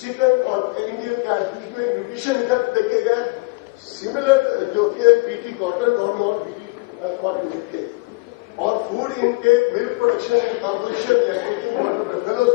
Chicken और Indian catfish में nutrition effect देखे गए सिमिलर जो कि बीटी कॉटन और नॉन बीटी कॉटन थे। और food intake, milk production and composition या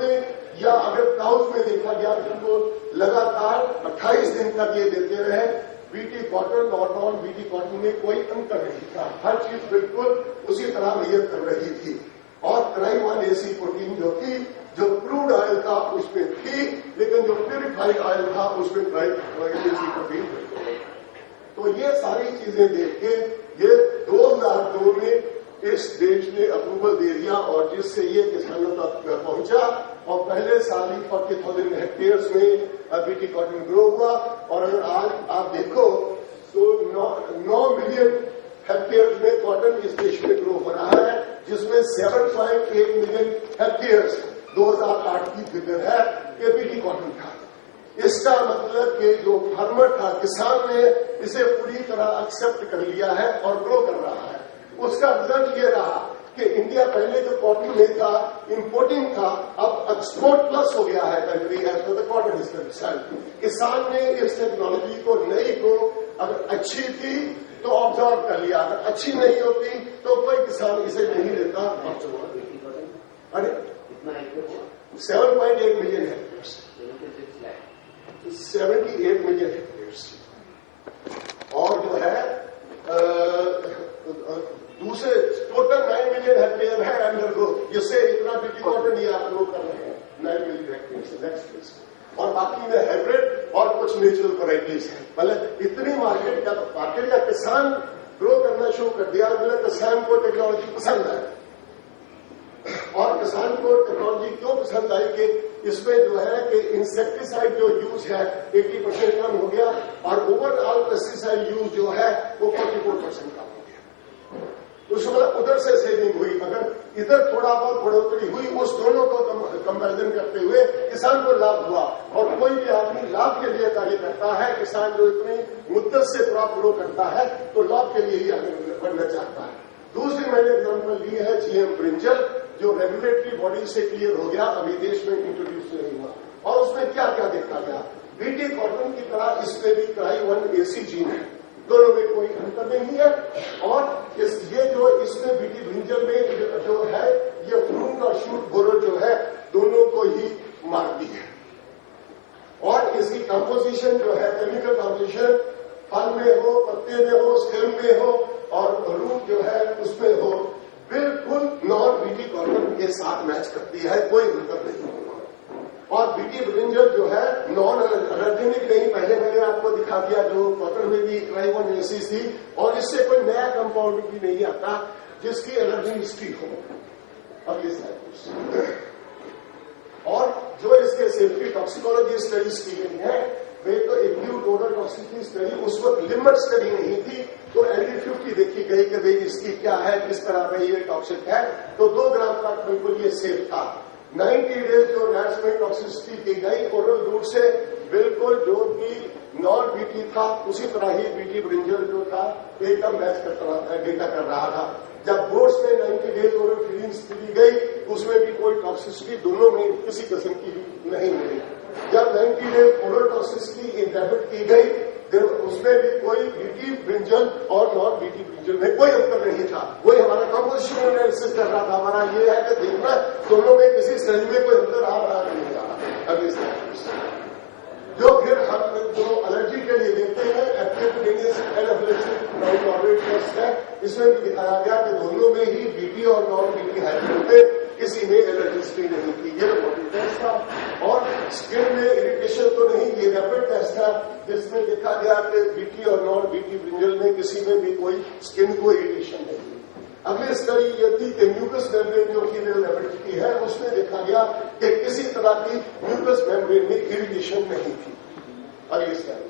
में या अगर काउस में देखा गया जिनको लगातार 28 दिन तक ये देते रहे, बीटी कॉटन और नॉन बीटी कॉटन में कोई अंतर नहीं था, हर चीज बिल्कुल उसी तरह मेहनत कर रही थी। और क्राई 1AC प्रोटीन जो थी, जो क्रूड ऑयल था उसमें थी, लेकिन जो प्यूरिफाइड ऑयल था उसमें क्राई 1AC प्रोटीन। तो ये सारी चीजें देख के ये 2002 में इस देश ने अप्रूवल दे दिया और जिससे ये किसानों तक पहुंचा। और पहले साल ही 40,000 हेक्टेयर्स में बीटी कॉटन ग्रो हुआ। और अगर आज आप देखो तो 9 मिलियन हेक्टेयर्स में कॉटन इस देश में ग्रो हो रहा है, जिसमें 7.8 मिलियन हेक्टेयर्स 2008 की फिगर है कि बीटी कॉटन था। इसका मतलब कि जो फार्मर था, किसान ने इसे पूरी तरह एक्सेप्ट कर लिया है और ग्रो कर रहा है। उसका रिजल्ट ये रहा कि इंडिया पहले जो कॉटन में था, इंपोर्टिंग था, अब एक्सपोर्ट प्लस हो गया है country as far the cotton is concerned. किसान ने इस टेक्नोलॉजी को नई को अगर अच्छी थी तो ऑब्जर्व कर लिया, अगर अच्छी नहीं होती तो कोई किसान इसे नहीं लेता। अरे 7.8 मिलियन हेक्टेयर्स, 78 मिलियन हेक्टेयर्स। और जो है दूसरे टोटल 9 मिलियन हेक्टेयर है अंडर ग्रो, जिससे इतना बीटी कॉटन ये आप लोग कर रहे हैं 9 मिलियन हेक्टेयर से नेक्स्ट फेज। और बाकी में हाइब्रिड और कुछ नेचुरल वैरायटीज है। मतलब इतनी मार्केट का किसान ग्रो करना शुरू कर दिया। मतलब किसान को टेक्नोलॉजी पसंद है। और किसान को टेक्नोलॉजी क्यों पसंद आई कि इसमें जो है कि इंसेक्टिसाइड जो यूज है 80% कम हो गया और ओवरऑल पेस्टिसाइड यूज जो है वो 44% कम हो गया। उसमें उधर से सेविंग हुई। अगर इधर थोड़ा बहुत बढ़ोतरी हुई, उस दोनों को कंपैरिजन करते हुए किसान को लाभ हुआ। और कोई भी आदमी लाभ के लिए कार्य करता है, किसान जो इतनी मुद्दत से क्रॉप ग्रो करता है तो लाभ के लिए ही आगे बढ़ना चाहता है। दूसरी मैंने एग्जाम्पल ली है GM ब्रिंजल, जो रेगुलेटरी बॉडी से क्लियर हो गया, अभी देश में इंट्रोड्यूस नहीं हुआ। और उसमें क्या क्या देखा गया, बीटी कॉटन की तरह इसमें भी क्राई 1AC जीन है, दोनों में कोई अंतर नहीं है। और ये जो इसमें बीटी ब्रिंजल में जो है ये फ्रूट और शूट बोरो जो है दोनों को ही मारती है। और इसकी कंपोजिशन जो है, केमिकल कंपोजिशन फल में हो, पत्ते में हो, स्टेम में हो और रूट जो है उसमें हो, बिल्कुल नॉन बीटी कॉटन के साथ मैच करती है, कोई अंतर नहीं। और बीटी ब्रिंजल जो है नॉन एलर्जेनिक नहीं, पहले मैंने आपको दिखा दिया, जो कॉटन में भी क्राई 1AC थी। और इससे कोई नया कंपाउंड भी नहीं आता जिसकी एलर्जी हिस्ट्री हो। अब ये और जो इसके सेफ्टी टॉक्सिकोलॉजी स्टडीज की गई है, वे तो एक्यूट ओरल टॉक्सिसिटी स्टडी उस वक्त लिमिट स्टडी नहीं थी, तो LD50 देखी गई कि भाई इसकी क्या है, किस तरह में ये टॉक्सिक है। तो 2 ग्राम तक बिल्कुल ये सेफ था। 90 डेज जो रैट्स में टॉक्सिसिटी की गई ओरल रूट से, बिल्कुल जो कि नॉन बीटी था उसी तरह ही बीटी ब्रिंजल जो था एकदम मैच डेटा कर रहा था। जब बोर्ड्स में 90 डेज ओरल फीडिंग्स दी गई, उसमें भी कोई टॉक्सिसिटी दोनों में किसी किस्म की नहीं मिली। जब 90 डेज ओरल टॉक्सिसिटी इंटरप्रेट की गई, उसमें भी कोई बीटी ब्रिंजल और नॉन बीटी ब्रिंजल में कोई अंतर नहीं था। वही हमारा कंपोजिशन एनालिसिस कर रहा था। हमारा ये है कि देखना दोनों में किसी स्टडी में कोई अंतर आ रहा नहीं रहा। अगले जो फिर हम जो एलर्जी के लिए देखते हैं एक्टिवेटेनियस एनाफिलेक्सिस टेस्ट है, इसमें भी दिखाया गया कि दोनों में ही बीटी और नॉन बीटी हाइब्रिड थे, किसी में एलर्जी नहीं थी। ये रिपोर्टिंग टेस्ट था। और स्किन में इरिटेशन तो नहीं, ये रैपिड टेस्ट था जिसमें देखा गया कि बीटी और नॉन बीटी ब्रिंजल में किसी में भी कोई स्किन को इरिटेशन नहीं। अगली स्टडी ये थी कि म्यूकस मेम्ब्रेन जो फीमेल लेबोरेटरी है, उसमें देखा गया कि किसी तरह की म्यूकस मेम्ब्रेन में इरिटेशन नहीं थी। अगली स्टडी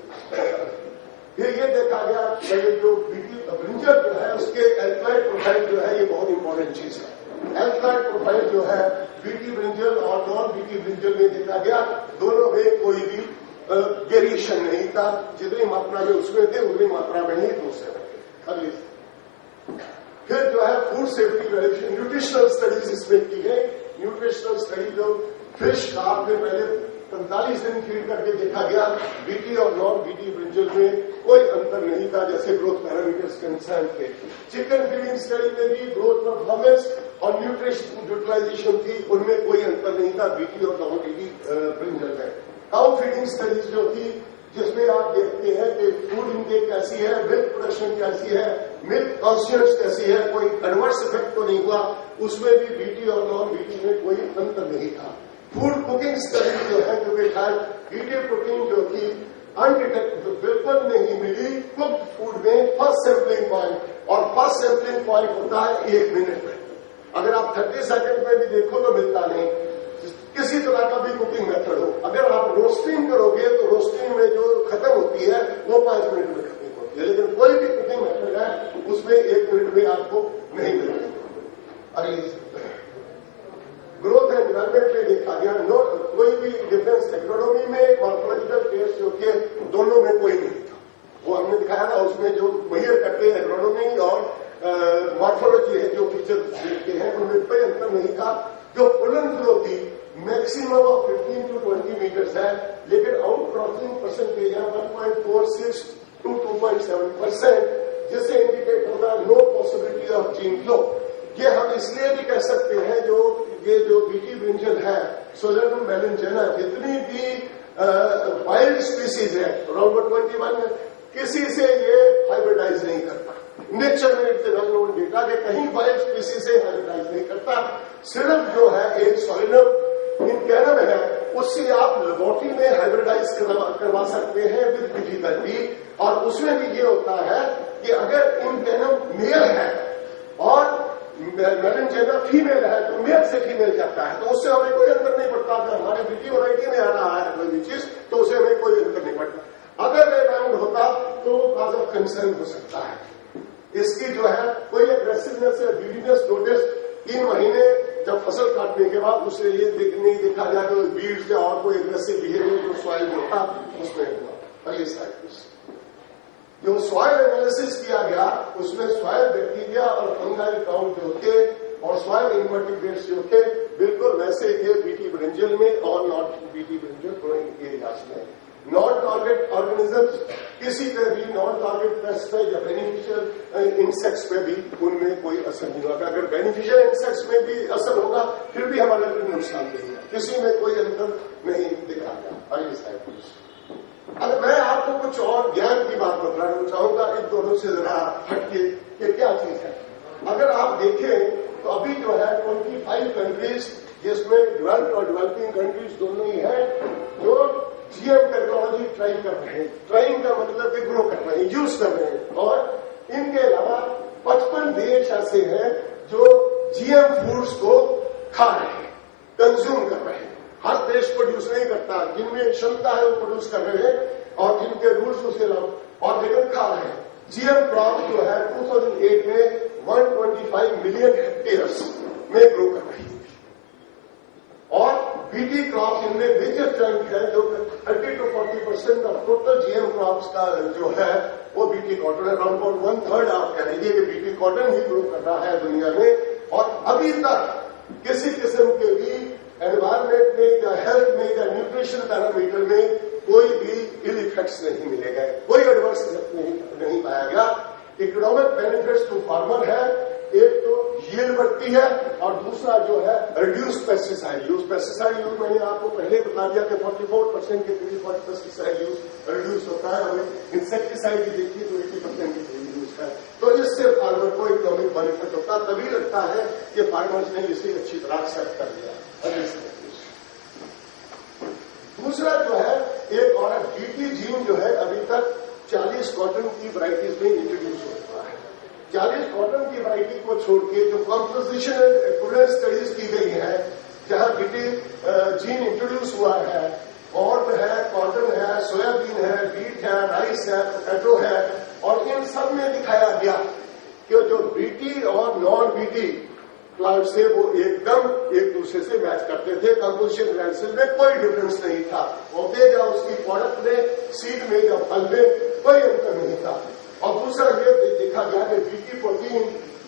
फिर ये देखा गया कि जो बीटी ब्रिंजल जो है उसके एल्कलाइड प्रोफाइल जो है ये बहुत इंपॉर्टेंट चीज है। एल्कलाइड प्रोफाइल जो है बीटी ब्रिंजल और नॉन बीटी ब्रिंजल में देखा गया, दोनों में कोई भी वेरिएशन नहीं था। जितनी मात्रा में उसमें थे उतनी मात्रा में ही दूसरे में थे। अगली फिर जो है food safety verification, nutritional studies इसमें की गई। न्यूट्रिशनल स्टडी जो फिश कार्प में पहले 45 दिन फीड करके देखा गया, बीटी और नॉन बीटी ब्रिंजल में कोई अंतर नहीं था जैसे ग्रोथ पैरामीटर्स कंसर्न थे। चिकन फीडिंग स्टडी में भी ग्रोथ परफॉर्मेंस और न्यूट्रिशन यूटिलाइजेशन थी, उनमें कोई अंतर नहीं था बीटी और नॉन बीटी ब्रिंजल में। काउ फीडिंग स्टडीज जो थी जिसमें आप देखते हैं कि फूड इनटेक कैसी है, मिल्क प्रोडक्शन कैसी है, मिल्क कॉन्शियस कैसी है, कोई एडवर्स इफेक्ट तो नहीं हुआ, उसमें भी बीटी और नॉन बीटी में कोई अंतर नहीं था। फूड कुकिंग स्टडी जो है क्योंकि बीटी प्रोटीन जो थी अनडिटेक्टेड बिल्कुल नहीं मिली कुक्ड फूड में फर्स्ट सैंपलिंग पॉइंट, और फर्स्ट सैंपलिंग पॉइंट होता है 1 मिनट में। अगर आप 30 सेकंड में भी देखो तो मिलता नहीं, किसी तरह का भी कुकिंग मेथड हो। अगर आप रोस्टिंग करोगे तो रोस्टिंग में जो खत्म होती है वो 5 मिनट में खत्म होती है, लेकिन कोई भी कुकिंग मेथड है उसमें 1 मिनट में आपको नहीं मिलेगा। अगली ग्रोथ एंड डेवलपमेंट में देखा गया कोई भी डिफरेंस एग्रोनॉमी में मॉर्फोलॉजिकल टेस्ट जो थे दोनों में कोई नहीं था। वो हमने दिखाया था, उसमें जो मेजर करके एग्रोनॉमी और मॉर्फोलॉजी है जो फीचर देखते हैं उनमें कोई अंतर नहीं था। जो पोलन फ्लो थी मैक्सिमम ऑफ 15 to 20 मीटर्स है, लेकिन आउट क्रॉसिंग परसेंटेज है 1.46 to 2.7%, जिससे इंडिकेट होगा no possibility of gene flow. ये हम इसलिए भी कह सकते हैं ये जो बीटी ब्रिंजल है सोलेनम मेलेंजेना जितनी भी वाइल्ड स्पीसीज है अराउंड 21 किसी से ये हाइब्रिडाइज नहीं करता। नेचर में इट्स वेल नोन डेटा कि कहीं वाइल्ड स्पीसीज से हाइब्रिडाइज नहीं करता। सिर्फ जो है एक सोलेनम इनकैनम है उससे आप लेबोरेटरी में हाइब्रिडाइज करवा सकते हैं विद डिफिकल्टी, और उसमें भी ये होता है कि अगर इनकैनम मेल है और मेलेंजेना फीमेल है तो मेल से फीमेल जाता है, तो उससे हमें कोई अंतर नहीं पड़ता। अगर हमारे बीटी वैरायटी में आ रहा है कोई भी चीज तो उसे हमें कोई अंतर नहीं पड़ता। अगर राउंड होता तो कॉज ऑफ कंसर्न हो सकता है। इसकी जो है कोई एग्रेसिवनेस या ग्रीडीनेस नोटिस 3 महीने जब फसल काटने के बाद उसे ये नहीं देखा गया कि बीड्स या और कोई एग्रेसिव बिहेवियर जो सॉइल में होता उसमें हुआ। अगली स्लाइड जो सॉइल एनालिसिस किया गया उसमें सॉइल बैक्टीरिया और फंगाई काउंट जो थे और सॉइल इन्वर्टिब्रेट्स जो थे बिल्कुल वैसे थे बीटी ब्रिंजल में और not BT brinjal growing areas में। नॉन टारगेट ऑर्गेनिजम्स किसी पे भी नॉन टारगेट पेस्ट पे या बेनिफिशियल इंसेक्ट्स पे भी उनमें कोई असर नहीं होगा। अगर बेनिफिशियल इंसेक्ट्स में भी असर होगा फिर भी हमारे लिए नुकसान नहीं है, किसी में कोई अंतर नहीं दिखा गया। अगली स्लाइड। अब मैं आपको कुछ और ज्ञान की बात बताना चाहूंगा इन दोनों से जरा हटके कि क्या चीज है। अगर आप देखें तो अभी जो है 25 कंट्रीज जिसमें डेवलप्ड और डेवलपिंग कंट्रीज दोनों ही है जो जीएम टेक्नोलॉजी ट्राई कर रहे हैं। ट्राइंग का मतलब कि ग्रो कर रहे हैं, यूज कर रहे हैं, और इनके अलावा 55 देश ऐसे हैं जो जीएम फूड्स को खा रहे हैं, कंज्यूम कर रहे हैं। हर देश प्रोड्यूस नहीं करता, जिनमें क्षमता है वो प्रोड्यूस कर रहे हैं और जिनके रूल्स उसके अलावा और लेकिन खा रहे हैं। जीएम क्रॉप जो है 2008 में 125 मिलियन हेक्टेयर्स में ग्रो कर रही है, और बीटी क्रॉप इनमें मेजर चंक है जो 30 to 40% of total GM crops का जो है वो बीटी कॉटन है। अराउंड 1/3 आप कह लीजिए कि बीटी कॉटन ही ग्रो कर रहा है दुनिया में, और अभी तक किसी किस्म के भी एनवायरमेंट में या हेल्थ में या न्यूट्रिशन पैरामीटर में कोई भी इल इफेक्ट्स नहीं मिले गए, कोई एडवर्स इफेक्ट नहीं पाया गया। इकोनॉमिक बेनिफिट्स टू फार्मर है, एक तो यील्ड बढ़ती है और दूसरा जो है reduce pesticide use. Pesticide use मैंने आपको पहले बता दिया कि 44% के करीब पेस्टिसाइड यूज रिड्यूस होता है। हमें इंसेक्टिसाइड भी देखिए तो 80% के करीब यूज है, तो इससे फार्मर को इकोनॉमिक बेनिफिट होता है। तभी लगता है कि फार्मर्स ने इसे अच्छी तरह एक्सेप्ट कर लिया। दूसरा जो है एक और बीटी जीन जो है अभी तक 40 कॉटन की वैरायटीज में इंट्रोड्यूस हो चुका है। 40 कॉटन की वैरायटी को छोड़ के जो कॉम्पोजिशन एक्विवेलेंस स्टडीज की गई है जहां बीटी जीन इंट्रोड्यूस हुआ है, और है कॉटन है, सोयाबीन है, बीट है, राइस है, पोटैटो है, और इन सब में दिखाया गया कि जो बीटी और नॉन बीटी प्लांट से वो एकदम एक दूसरे से मैच करते थे। कंपोजिशन एनालिसिस में कोई डिफरेंस नहीं था, पौधे या उसकी प्रोडक्ट में, सीड में या फल में कोई अंतर नहीं था। और दूसरा ये देखा गया कि बीटी प्रोटीन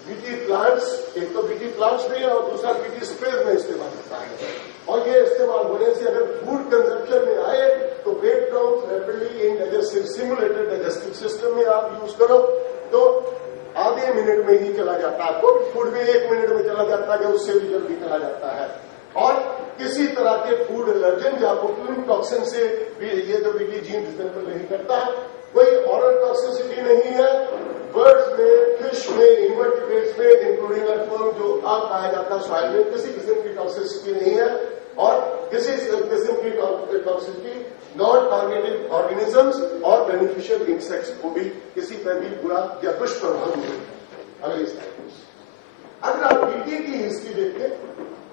बीटी प्लांट्स, एक तो बीटी प्लांट्स में और दूसरा बीटी स्प्रे में इस्तेमाल होता है। और ये इस्तेमाल होने से अगर फूड कंजप्शन में आए तो break down rapidly in digestive simulated digestive system में आप यूज करो तो आधे मिनट में ही चला जाता है। कोई फूड में 1 मिनट में चला जाता है, उससे भी जल्दी चला जाता है। और किसी तरह के फूड एलर्जन या बोटुलिन टॉक्सिन से भी ये जो बीटी जीन डिसेंबल नहीं करता, कोई ऑरल टॉक्सिसिटी नहीं है। बर्ड्स में, फिश में, इन्वर्टिब्रेट्स में, इंक्लूडिंग अर्थवर्म जो आग पाया जाता है सॉइल में, किसी किस्म की टॉक्सिसिटी नहीं है। और किसी किस्म की टॉक्सिसिटी नॉन टारगेटेड ऑर्गेनिजम्स और बेनिफिशियल इंसेक्ट्स को भी किसी पर भी बुरा या दुष्प्रभाव नहीं। अगली स्लाइड। अगर आप बीटी की हिस्ट्री देखें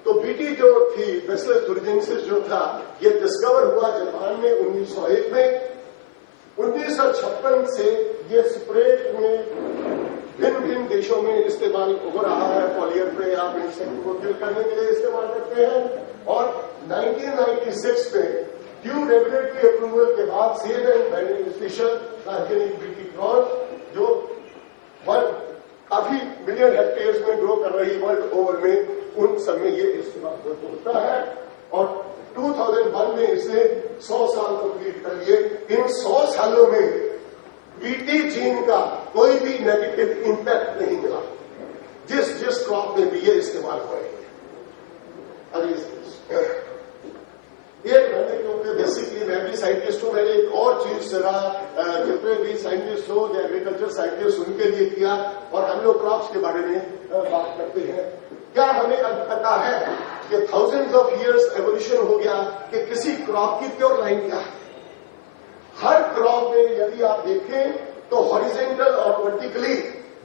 तो बीटी जो थी बैसिलस thuringiensis जो था, ये डिस्कवर हुआ जापान में 1901 में। 1956 से ये स्प्रेड में भिन्न भिन्न देशों में इस्तेमाल हो रहा है। पॉलियर पे आप इंसेक्ट को किल करने के लिए इस्तेमाल करते हैं। और 1996 में ड्यू रेगुलेटरी अप्रूवल के बाद sale and beneficial transgenic BT crops जो काफी मिलियन हेक्टेयर्स में ग्रो कर रही वर्ल्ड ओवर में, उन सब में ये इस्तेमाल होता है। और 2001 में इसने 100 साल कंप्लीट कर लिए। इन 100 सालों में बीटी जीन का कोई भी नेगेटिव इंपैक्ट नहीं मिला, जिस क्रॉप में भी ये इस्तेमाल हो रही है। अगली ये मैंने, क्योंकि बेसिकली मैं भी साइंटिस्ट हूं, मैंने एक और चीज जरा जितने भी साइंटिस्ट हो या एग्रीकल्चर साइंटिस्ट उनके लिए किया। और हम लोग क्रॉप्स के बारे में बात करते हैं। क्या हमें अब पता है कि थाउजेंड्स ऑफ इयर्स एवोल्यूशन हो गया कि किसी क्रॉप की प्योर लाइन क्या है? हर क्रॉप में यदि आप देखें तो हॉरिजेंटल और वर्टिकली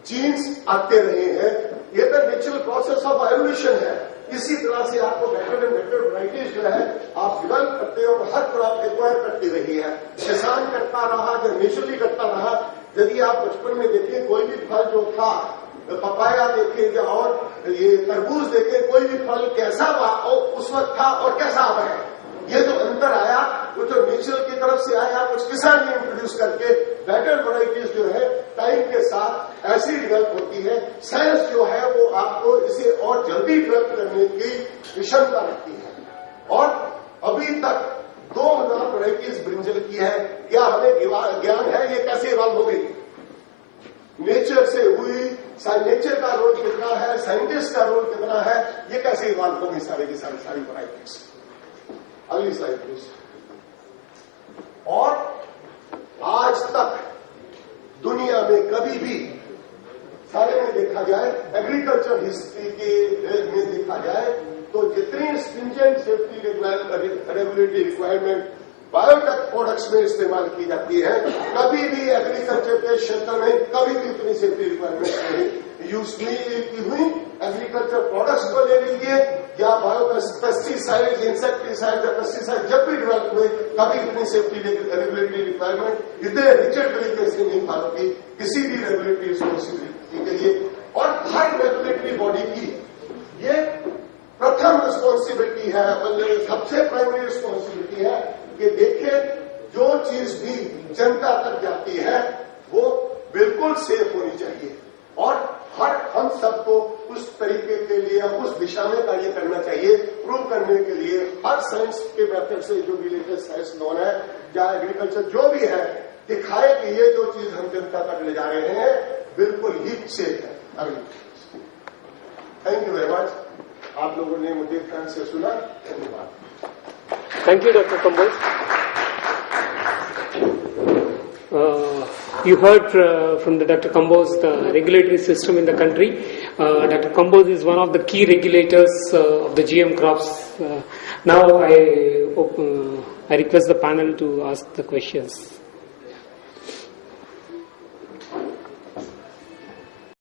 जीन्स आते रहे हैं। ये तो नेचुरल प्रोसेस ऑफ एवोल्यूशन है। इसी तरह से आपको बेटर एंड बेटर वैराइटीज जो है आप डेवलप करते हो और हर क्रॉप एक्वायर करती रही है। किसान करता रहा या नेचुरली करता रहा। यदि आप बचपन में देखें कोई भी फल जो था, पपाया देखें या और ये तरबूज देखें, कोई भी फल कैसा उस वक्त था और कैसा अब है, ये जो अंतर आया वो जो नेचुरल की तरफ से आया, कुछ किसान ने इंट्रोड्यूस करके बेटर वैराइटीज जो है टाइम के साथ ऐसी डेवलप होती है। साइंस जो है वो आपको इसे और जल्दी डेवलप करने की क्षमता रखती है। और अभी तक 2000 वैराइटीज ब्रिंजल की है। क्या हमें ज्ञान है ये कैसे इवॉल्व हो गई? नेचर से हुई, नेचर का रोल कितना है, साइंटिस्ट का रोल कितना है, ये कैसे इवॉल्व होगी सारी की सारी वैराइटीज। अगली स्लाइड प्लीज। और आज तक दुनिया में कभी भी सारे में देखा जाए, एग्रीकल्चर हिस्ट्री के में देखा जाए तो जितनी stringent safety regulatory requirement biotech products में इस्तेमाल की जाती है, कभी भी एग्रीकल्चर के क्षेत्र में कभी भी इतनी सेफ्टी रिक्वायरमेंट नहीं यूज की हुई। एग्रीकल्चर प्रोडक्ट्स को ले लीजिए या पेस्टिसाइड, इंसेक्टिसाइड या पेस्टिसाइड जब भी डेवलप हुए, कभी इतनी सेफ्टी रेगुलेटरी रिक्वायरमेंट इतने रिचर्ड तरीके से नहीं फॉलो की किसी भी रेगुलेटरी रिस्पॉन्सिबिलिटी के लिए। और हर रेगुलेटरी बॉडी की ये प्रथम रिस्पॉन्सिबिलिटी है, मतलब सबसे प्राइमरी रिस्पॉन्सिबिलिटी है कि देखे जो चीज भी जनता तक जाती है वो बिल्कुल सेफ होनी चाहिए। और हम सबको उस तरीके के लिए उस दिशा में कार्य करना चाहिए। प्रूव करने के लिए हर साइंस के मेथड से जो भी लेटेस्ट साइंस नॉन है या एग्रीकल्चर जो भी है, दिखाए कि ये जो चीज हम जनता तक ले जा रहे हैं बिल्कुल ही सेफ है। अगली। Thank you very much. आप लोगों ने मुझे ध्यान से सुना, धन्यवाद। Thank you doctor Kamboj. You heard from the Dr. Kamboj the regulatory system in the country. Dr. Kamboj is one of the key regulators of the GM crops. Now I request the panel to ask the questions.